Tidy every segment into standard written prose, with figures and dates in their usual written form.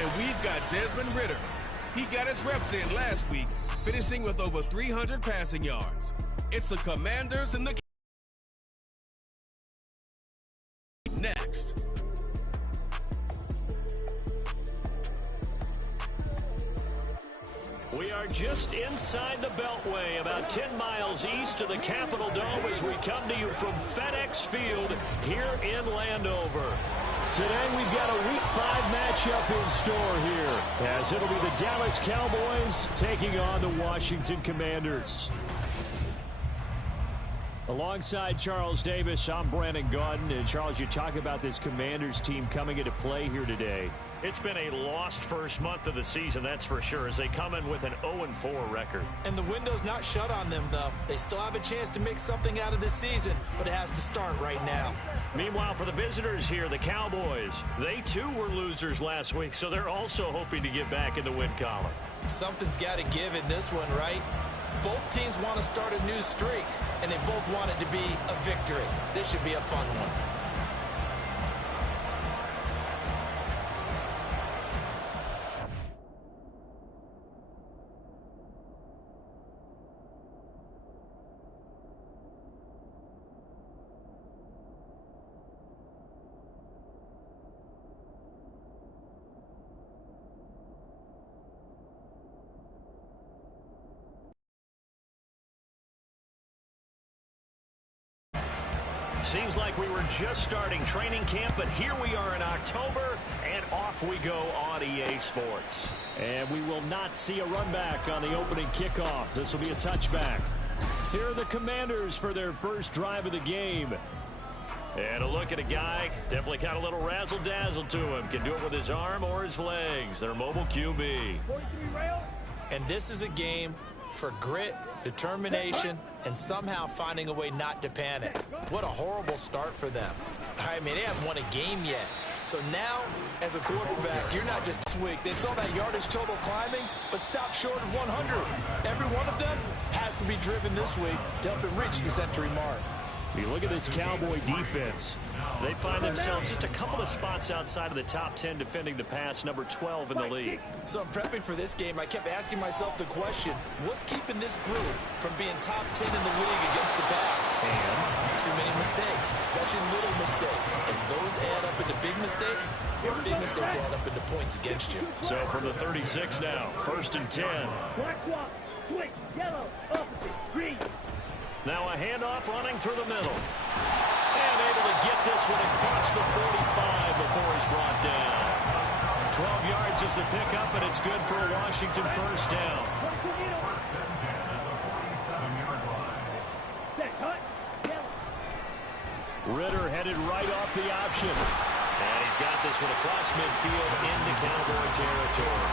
And we've got Desmond Ridder. He got his reps in last week, finishing with over 300 passing yards. It's the Commanders and the next. We are just inside the Beltway, about 10 miles east of the Capitol Dome as we come to you from FedEx Field here in Landover. Today we've got a Week 5 matchup in store here, as it'll be the Dallas Cowboys taking on the Washington Commanders. Alongside Charles Davis, I'm Brandon Gaudin. And Charles, you talk about this Commanders team coming into play here today. It's been a lost first month of the season, that's for sure, as they come in with an 0-4 record. And the window's not shut on them, though. They still have a chance to make something out of this season, but it has to start right now. Meanwhile, for the visitors here, the Cowboys, they too were losers last week, so they're also hoping to get back in the win column. Something's got to give in this one, right? Both teams want to start a new streak, and they both want it to be a victory. This should be a fun one. Seems like we were just starting training camp, but here we are in October, and off we go on EA Sports. And we will not see a run back on the opening kickoff. This will be a touchback. Here are the Commanders for their first drive of the game. And a look at a guy, definitely got a little razzle-dazzle to him. Can do it with his arm or his legs. Their mobile QB. And this is a game for grit, determination, and somehow finding a way not to panic. What a horrible start for them. I mean, they haven't won a game yet. So now, as a quarterback, you're not just this week. They saw that yardage total climbing, but stopped short of 100. Every one of them has to be driven this week to help them reach the century mark. You look at this Cowboy defense. They find themselves just a couple of spots outside of the top 10 defending the pass, number 12 in the league. So I'm prepping for this game. I kept asking myself the question, what's keeping this group from being top 10 in the league against the pass? And too many mistakes, especially little mistakes. And those add up into big mistakes. Big mistakes add up into points against you. So from the 36 now, 1st and 10. Black walk, switch, yellow, opposite, green. Now a handoff running through the middle. And able to get this one across the 45 before he's brought down. 12 yards is the pickup, and it's good for a Washington first down. Ridder headed right off the option. And he's got this one across midfield into Cowboy territory.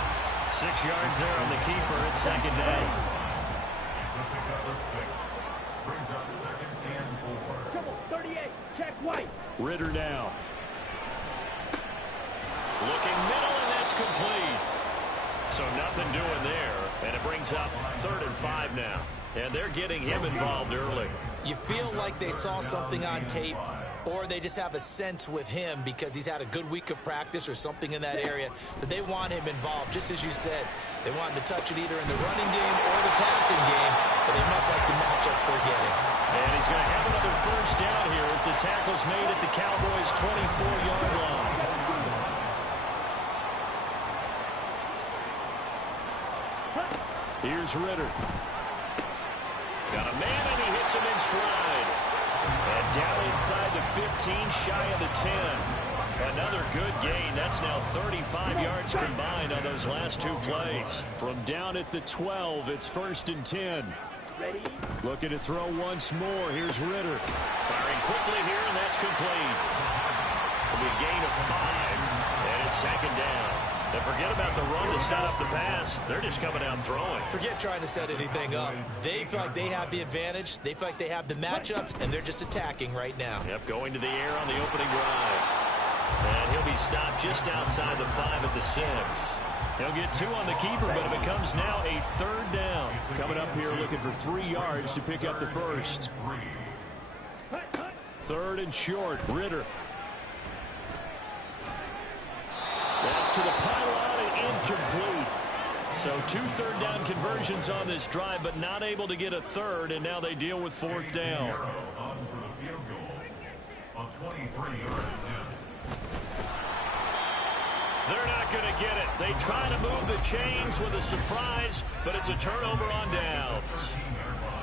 6 yards there on the keeper. It's second down. Ridder now. Looking middle, and that's complete. So nothing doing there, and it brings up 3rd and 5 now. And they're getting him involved early. You feel like they saw something on tape, or they just have a sense with him because he's had a good week of practice or something in that area that they want him involved. Just as you said, they want him to touch it either in the running game or the passing game, but they must like the matchups they're getting. And he's going to have another first down here as the tackle's made at the Cowboys' 24-yard line. Here's Ridder. Got a man, and he hits him in stride. And down inside the 15, shy of the 10. Another good gain. That's now 35 yards combined on those last 2 plays. From down at the 12, it's 1st and 10. Looking to throw once more. Here's Ridder. Firing quickly here, and that's complete. It'll be a gain of 5, and it's 2nd down. And forget about the run to set up the pass. They're just coming out throwing. Forget trying to set anything up. They feel like they have the advantage. They feel like they have the matchups, and they're just attacking right now. Yep, going to the air on the opening drive. And he'll be stopped just outside the 5 at the 6. He'll get 2 on the keeper, but it becomes now a 3rd down. Coming up here looking for 3 yards to pick up the first. 3rd and short. Ridder. That's to the pylon, incomplete. So 2 third-down conversions on this drive, but not able to get a third, and now they deal with 4th down. They're not going to get it. They try to move the chains with a surprise, but it's a turnover on downs.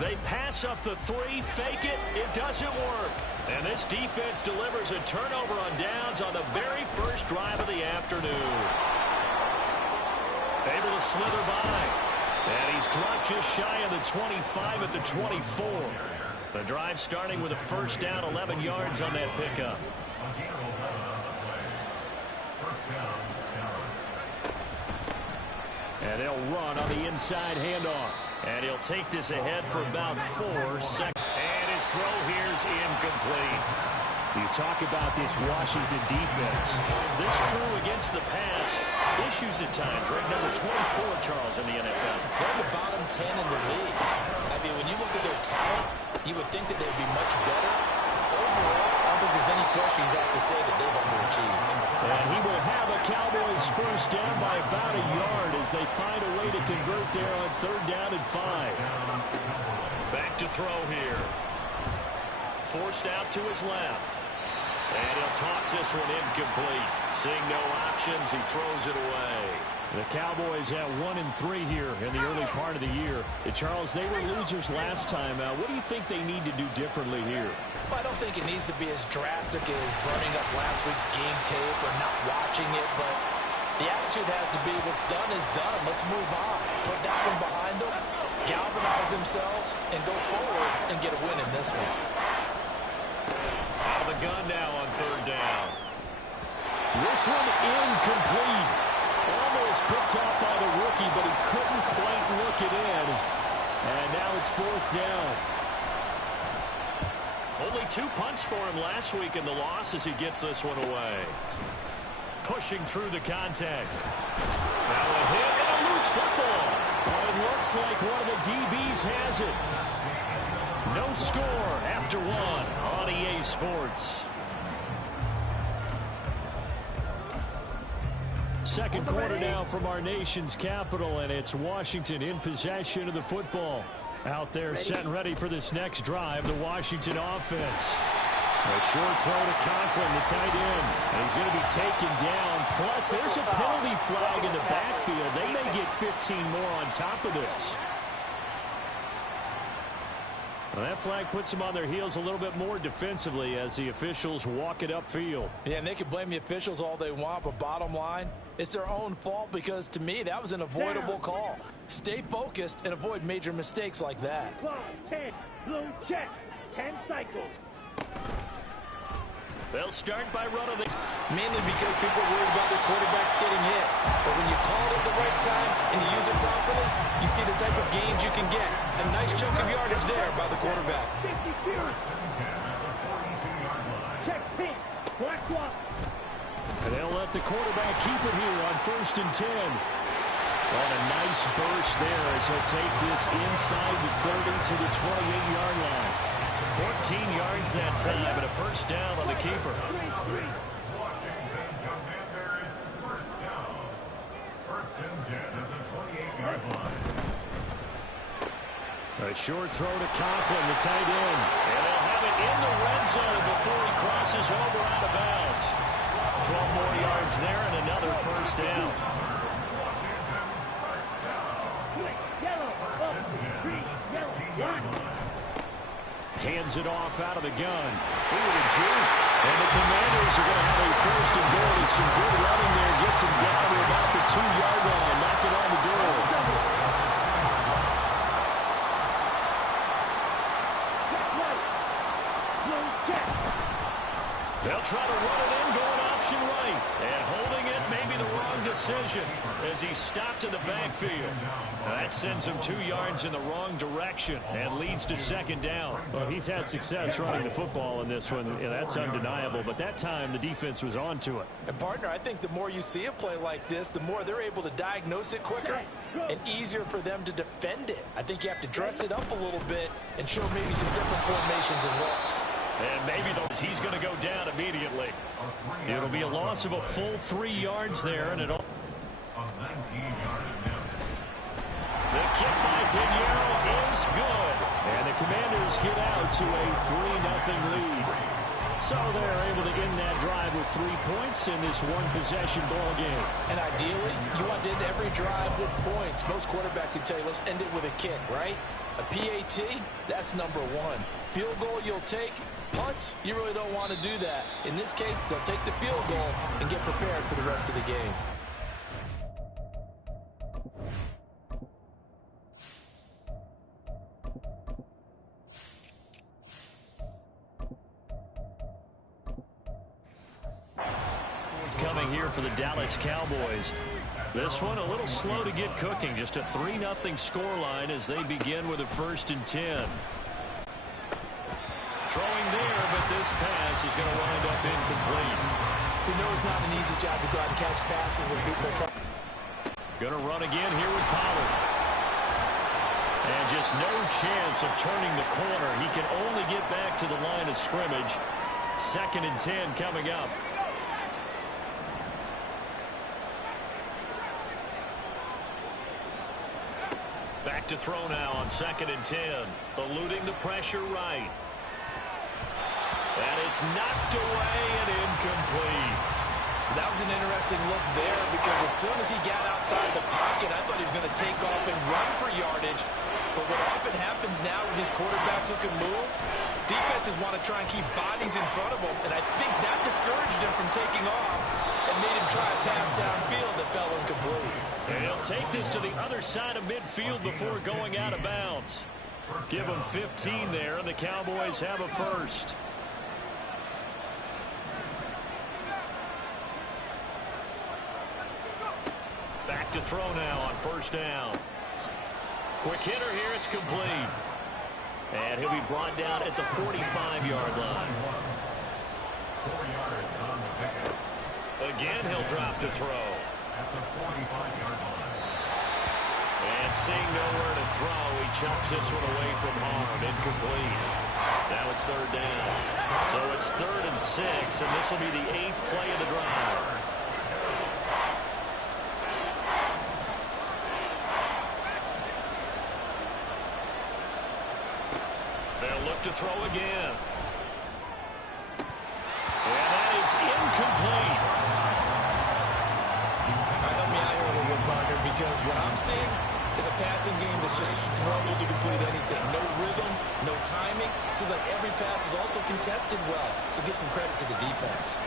They pass up the 3, fake it, it doesn't work. And this defense delivers a turnover on downs on the very first drive of the afternoon. Able to slither by. And he's dropped just shy of the 25 at the 24. The drive starting with a first down, 11 yards on that pickup. And they'll run on the inside handoff. And he'll take this ahead for about 4 seconds. And his throw here is incomplete. You talk about this Washington defense. This crew against the pass, issues at times. Ranked number 24, Charles, in the NFL. They're the bottom 10 in the league. I mean, when you look at their talent, you would think that they'd be much better. Overall, I don't think there's any question you'd have to say that they've underachieved. And he will have a Cowboys first down by about a yard as they find a way to convert there on 3rd down and 5. Back to throw here. Forced out to his left. And he'll toss this one incomplete. Seeing no options, he throws it away. The Cowboys at 1-3 here in the early part of the year. Charles, they were losers last time. What do you think they need to do differently here? Well, I don't think it needs to be as drastic as burning up last week's game tape or not watching it, but the attitude has to be what's done is done. Let's move on. Put that one behind them, galvanize themselves, and go forward and get a win in this one. Out of the gun now on 3rd down. This one incomplete. Almost picked off by the rookie, but he couldn't quite work it in. And now it's 4th down. Only 2 punts for him last week in the loss as he gets this one away. Pushing through the contact. Now a hit and a loose football. It looks like one of the DBs has it. No score after 1 on EA Sports. Second quarter now from our nation's capital, and it's Washington in possession of the football. Out there set and ready for this next drive, the Washington offense. A short throw to Conklin, the tight end. And he's going to be taken down. Plus, there's a penalty flag in the backfield. They may get 15 more on top of this. Well, that flag puts them on their heels a little bit more defensively as the officials walk it upfield. Yeah, and they can blame the officials all they want, but bottom line, it's their own fault because, to me, that was an avoidable call. Stay focused and avoid major mistakes like that. 10, blue check, 10 cycles. They'll start by running the... Mainly because people are worried about their quarterbacks getting hit. But when you call it at the right time and you use it properly, you see the type of gains you can get. A nice chunk of yardage there by the quarterback. 52. Check pink, black walk. And they'll let the quarterback keep it here on 1st and 10. And a nice burst there as he'll take this inside the 30 to the 28-yard line. 14 yards that time, and a first down on the keeper. Washington Commanders first down. 1st and 10 at the 28-yard line. A short throw to Conklin, the tight end. And they'll have it in the red zone before he crosses over out of bounds. 12 more yards there and another first down. Washington first down. Yellow, up, green, yellow, black. Hands it off out of the gun. Ooh, the juke. And the Commanders are going to have a 1st and goal. With some good running there. Gets him down to about the 2-yard line. Knock it on the goal. They'll try to run it in, going option right. And holding it may be the wrong decision as he stopped in the backfield. That sends him 2 yards in the wrong direction and leads to 2nd down. Well, he's had success running the football in this one. Yeah, that's undeniable. But that time, the defense was on to it. And, partner, I think the more you see a play like this, the more they're able to diagnose it quicker and easier for them to defend it. I think you have to dress it up a little bit and show maybe some different formations and looks. And maybe he's going to go down immediately. It'll be a loss of a full 3 yards there, and it'll... a 19-yard attempt. The kick by Pinheiro is good. And the Commanders get out to a 3-0 lead. So they're able to end that drive with 3 points in this one-possession ball game. And ideally, you want to end every drive with points. Most quarterbacks would tell you, let's end it with a kick, right? A PAT, that's number one. Field goal you'll take. Punts, you really don't want to do that. In this case, they'll take the field goal and get prepared for the rest of the game. Coming here for the Dallas Cowboys. This one a little slow to get cooking. Just a 3-0 scoreline as they begin with a 1st and 10. Throwing there, but this pass is going to wind up incomplete. We know it's not an easy job to go out and catch passes when people are trying. Going to run again here with Pollard. And just no chance of turning the corner. He can only get back to the line of scrimmage. 2nd and 10 coming up. Back to throw now on 2nd and 10. Eluding the pressure right. And it's knocked away and incomplete. That was an interesting look there because as soon as he got outside the pocket, I thought he was going to take off and run for yardage. But what often happens now with these quarterbacks who can move, defenses want to try and keep bodies in front of them, and I think that discouraged him from taking off and made him try a pass downfield that fell incomplete. And he'll take this to the other side of midfield before going out of bounds. Give him 15 there, and the Cowboys have a 1st. Back to throw now on 1st down. Quick hitter here, it's complete. And he'll be brought down at the 45-yard line. 4 yards on the pickup. Again, he'll drop to throw. At the 45-yard line. And seeing nowhere to throw, he chucks this one away from harm. Incomplete. Now it's 3rd down. So it's 3rd and 6, and this will be the 8th play of the drive. They'll look to throw again. And that is incomplete. Help me out here a little bit, partner, because what I'm seeing is a passing game that's just struggled to complete anything. No rhythm, no timing. Seems like every pass is also contested well, so give some credit to the defense.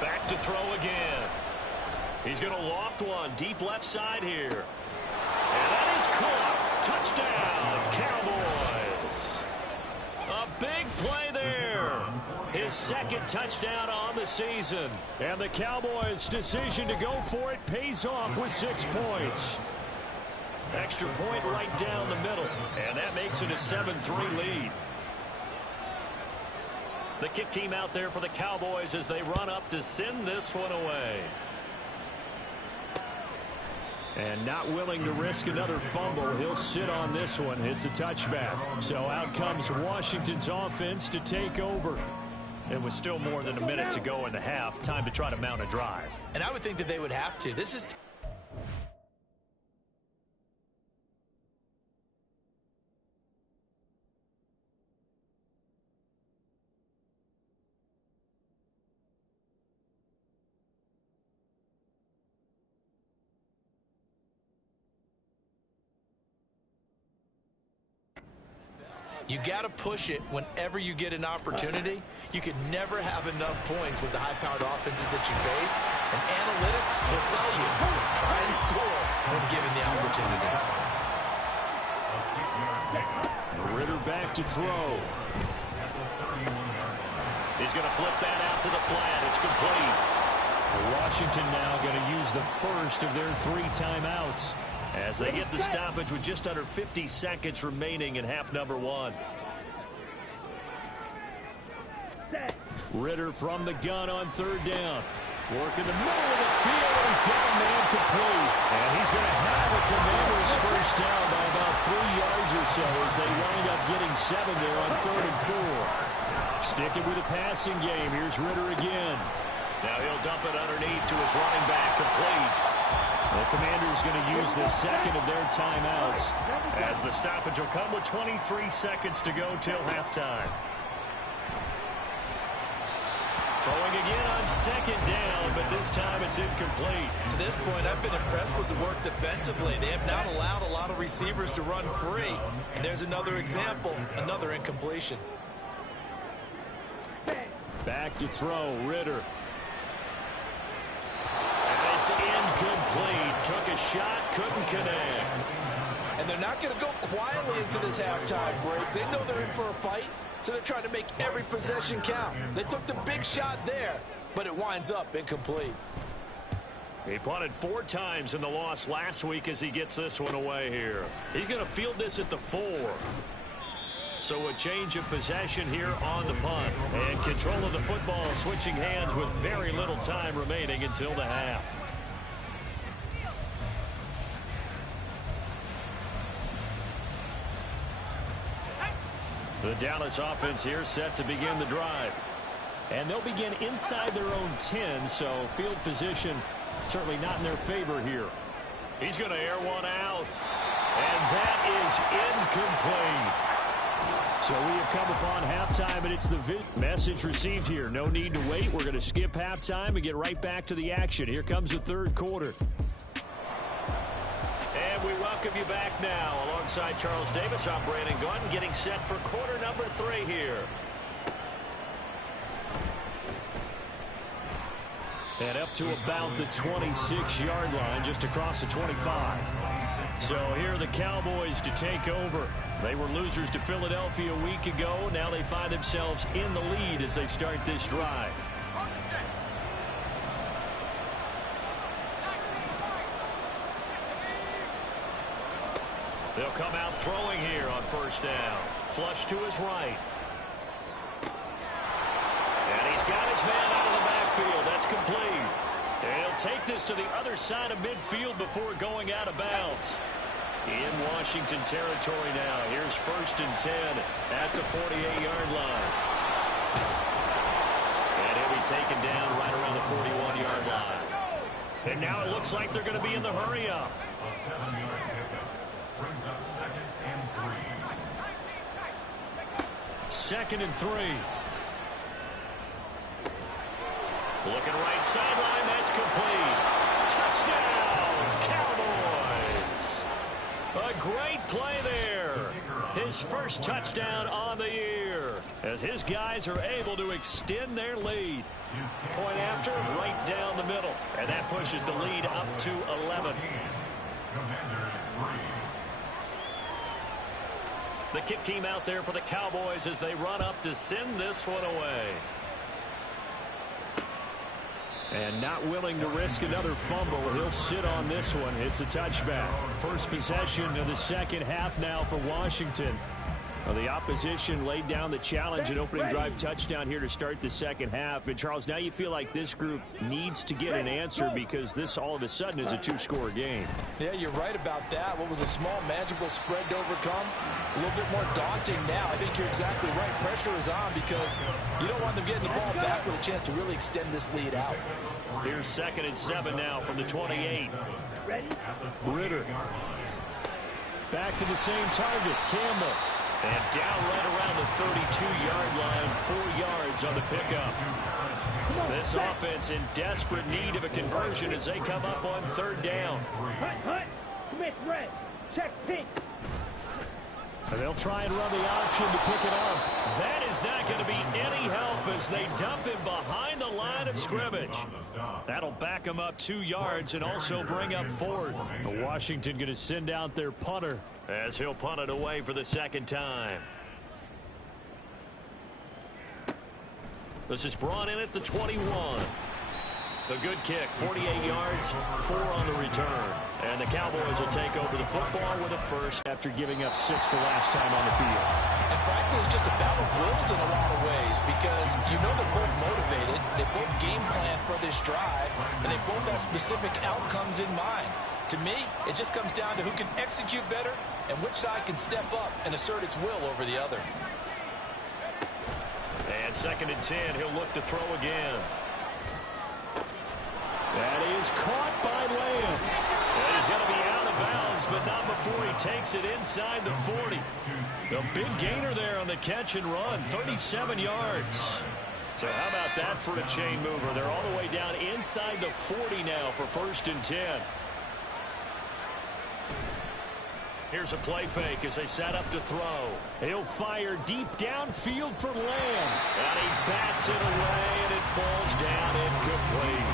Back to throw again. He's going to loft one deep left side here. And that is caught. Touchdown, Cowboys. A big play there. His 2nd touchdown on the season. And the Cowboys' decision to go for it pays off with 6 points. Extra point right down the middle. And that makes it a 7-3 lead. The kick team out there for the Cowboys as they run up to send this one away. And not willing to risk another fumble. He'll sit on this one. It's a touchback. So out comes Washington's offense to take over. It was still more than a minute to go in the half. Time to try to mount a drive. And I would think that they would have to. This is... You got to push it whenever you get an opportunity. You can never have enough points with the high-powered offenses that you face. And analytics will tell you, try and score when given the opportunity. A 6-yard pickup. Ritter back to throw. At the 31-yard line. He's going to flip that out to the flat. It's complete. Washington now going to use the first of their 3 timeouts. As they get the stoppage with just under 50 seconds remaining in half number 1. Ritter from the gun on 3rd down. Work in the middle of the field, and he's got a man complete. And he's going to have a Commanders first down by about 3 yards or so as they wind up getting 7 there on 3rd and 4. Sticking with the passing game. Here's Ritter again. Now he'll dump it underneath to his running back, complete. The Commanders going to use the second of their timeouts, as the stoppage will come with 23 seconds to go till halftime. Throwing again on second down, but this time it's incomplete. To this point, I've been impressed with the work defensively. They have not allowed a lot of receivers to run free. And there's another example, another incompletion. back to throw, Ridder. And it's incomplete. Took a shot, couldn't connect. And they're not going to go quietly into this halftime break. They know they're in for a fight, so they're trying to make every possession count. They took the big shot there, but it winds up incomplete. He punted 4 times in the loss last week as he gets this one away here. He's going to field this at the 4. So a change of possession here on the punt. And control of the football switching hands with very little time remaining until the half. The Dallas offense here set to begin the drive. And they'll begin inside their own 10, so field position certainly not in their favor here. He's going to air one out. And that is incomplete. So we have come upon halftime, and it's the message received here. No need to wait. We're going to skip halftime and get right back to the action. Here comes the third quarter. And we welcome you back now. Alongside Charles Davis, I'm Brandon Gunn, getting set for quarter number 3 here. And up to about the 26-yard line, just across the 25. So here are the Cowboys to take over. They were losers to Philadelphia a week ago. Now they find themselves in the lead as they start this drive. They'll come out throwing here on first down. Flush to his right. And he's got his man out of the backfield. That's complete. And he'll take this to the other side of midfield before going out of bounds. In Washington territory now. Here's 1st and 10 at the 48-yard line. And he'll be taken down right around the 41-yard line. And now it looks like they're going to be in the hurry-up. A 7-yard pickup brings up 2nd and 3. 2nd and 3. Looking right sideline. That's complete. Touchdown, Cowboys. A great play there. His first touchdown on the year as his guys are able to extend their lead. Point after, right down the middle. And that pushes the lead up to 11. The kick team out there for the Cowboys as they run up to send this one away. And not willing to risk another fumble. He'll sit on this one. It's a touchback. First possession of the second half now for Washington. Well, the opposition laid down the challenge and opening drive touchdown here to start the second half. And, Charles, now you feel like this group needs to get an answer because this all of a sudden is a 2-score game. Yeah, you're right about that. What was a small, manageable spread to overcome, a little bit more daunting now. I think you're exactly right. Pressure is on because you don't want them getting the ball back with a chance to really extend this lead out. Here's 2nd and 7 now from the 28. Ridder. Back to the same target, Campbell. And down right around the 32-yard line, 4 yards on the pickup. This offense in desperate need of a conversion as they come up on 3rd down. Hut, Smith red, check pink. And they'll try and run the option to pick it up. That is not going to be any help as they dump him behind the line of scrimmage. That'll back him up 2 yards and also bring up 4th. Washington going to send out their punter as he'll punt it away for the 2nd time. This is brought in at the 21. A good kick, 48 yards, 4 on the return. And the Cowboys will take over the football with a first after giving up 6 the last time on the field. And frankly, it's just a battle of wills in a lot of ways because you know they're both motivated. They both game plan for this drive, and they both have specific outcomes in mind. To me, it just comes down to who can execute better and which side can step up and assert its will over the other. And 2nd and 10, he'll look to throw again. That is caught by Lamb. And he's going to be out of bounds, but not before he takes it inside the 40. The big gainer there on the catch and run, 37 yards. So how about that for a chain mover? They're all the way down inside the 40 now for 1st and 10. Here's a play fake as they set up to throw. He'll fire deep downfield for Lamb. And he bats it away, and it falls down incomplete.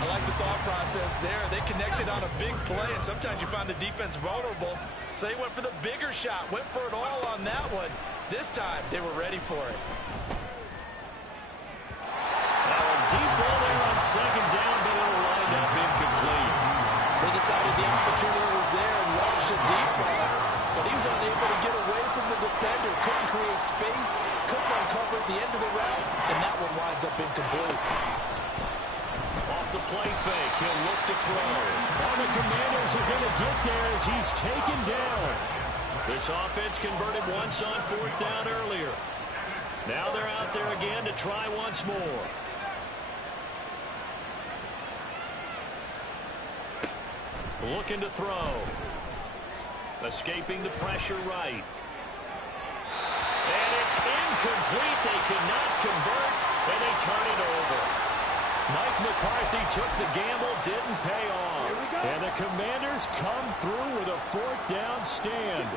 I like the thought process there. They connected on a big play, and sometimes you find the defense vulnerable. So they went for the bigger shot, went for it all on that one. This time, they were ready for it. Now a deep ball there on 2nd down, but it'll wind up incomplete. They decided the opportunity was there and launched a deep ball, but he was unable to get away from the defender, couldn't create space, couldn't uncover at the end of the route, and that one winds up incomplete. Off the play fake, he'll look to throw. All the Commanders are going to get there as he's taken down. This offense converted once on 4th down earlier. Now they're out there again to try once more. Looking to throw. Escaping the pressure right. And it's incomplete. They could not convert, and they turn it over. Mike McCarthy took the gamble, didn't pay off. And the Commanders come through with a 4th down stand.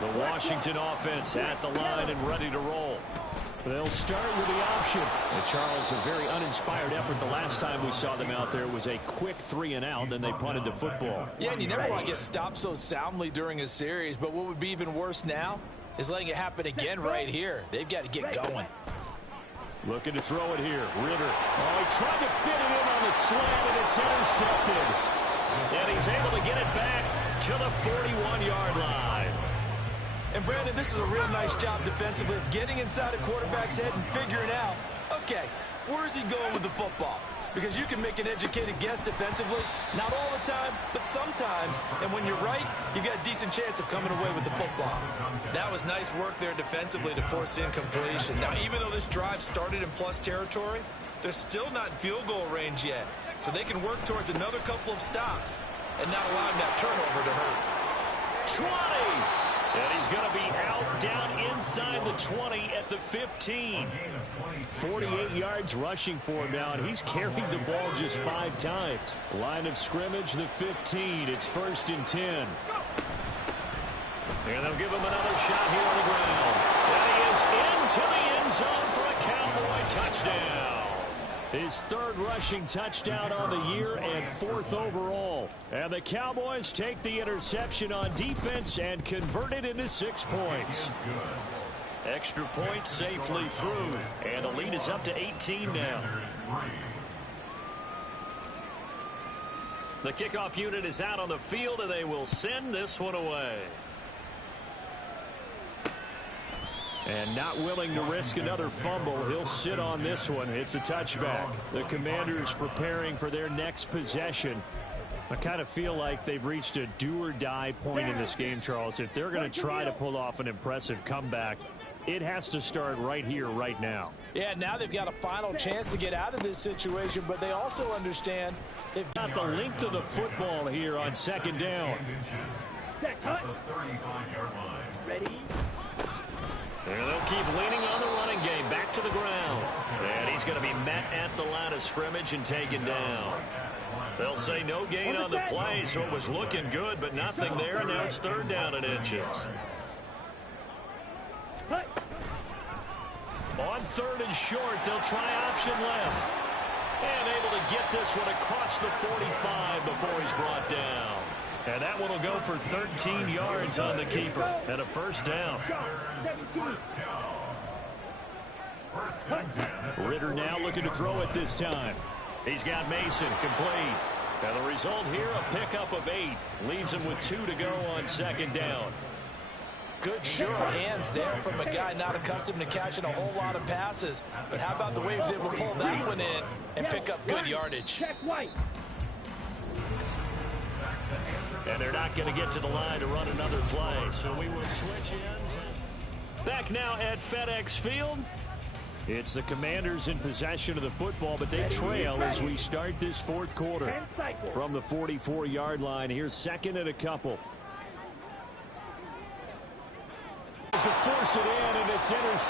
The Washington offense at the line and ready to roll. They'll start with the option. And Charles, a very uninspired effort. The last time we saw them out there was a quick 3-and-out, then they punted the football. Yeah, and you never want to get stopped so soundly during a series, but what would be even worse now is letting it happen again right here. They've got to get going. Looking to throw it here. Ridder. Oh, he tried to fit it in on the slant, and it's intercepted. And he's able to get it back to the 41-yard line. And, Brandon, this is a real nice job defensively of getting inside a quarterback's head and figuring out, okay, where's he going with the football? Because you can make an educated guess defensively, not all the time, but sometimes. And when you're right, you've got a decent chance of coming away with the football. That was nice work there defensively to force incompletion. Now, even though this drive started in plus territory, they're still not in field goal range yet. So they can work towards another couple of stops and not allowing that turnover to hurt. 20! And he's going to be out down inside the 20 at the 15. 48 yards rushing for him now, and he's carried the ball just 5 times. Line of scrimmage, the 15. It's 1st and 10. And they'll give him another shot here on the ground. And he is into the end zone for a Cowboy touchdown. His 3rd rushing touchdown on the year and 4th overall. And the Cowboys take the interception on defense and convert it into 6 points. Extra point safely through. And the lead is up to 18 now. The kickoff unit is out on the field, and they will send this one away. And not willing to risk another fumble, he'll sit on this one. It's a touchback. The Commanders preparing for their next possession. I kind of feel like they've reached a do-or-die point in this game, Charles. If they're going to try to pull off an impressive comeback, it has to start right here, right now. Yeah, now they've got a final chance to get out of this situation, but they also understand they've got the length of the football here on 2nd down. Ready? And they'll keep leaning on the running game. Back to the ground. And he's going to be met at the line of scrimmage and taken down. They'll say no gain on the play, so it was looking good, but nothing there, and now it's 3rd down and inches. On 3rd and short, they'll try option left. And able to get this one across the 45 before he's brought down. And that one will go for 13 yards on the keeper and a 1st down. Ridder now looking to throw it this time. He's got Mason complete. And the result here, a pickup of 8. Leaves him with 2 to go on 2nd down. good, sure hands there from a guy not accustomed to catching a whole lot of passes. But how about the way he was able to pull that one in and pick up good yardage? And they're not going to get to the line to run another play, so we will switch ends. Back now at FedEx Field. It's the Commanders in possession of the football, but they trail as we start this fourth quarter. From the 44-yard line, here's second and a couple. To force it in, and it's intercepted.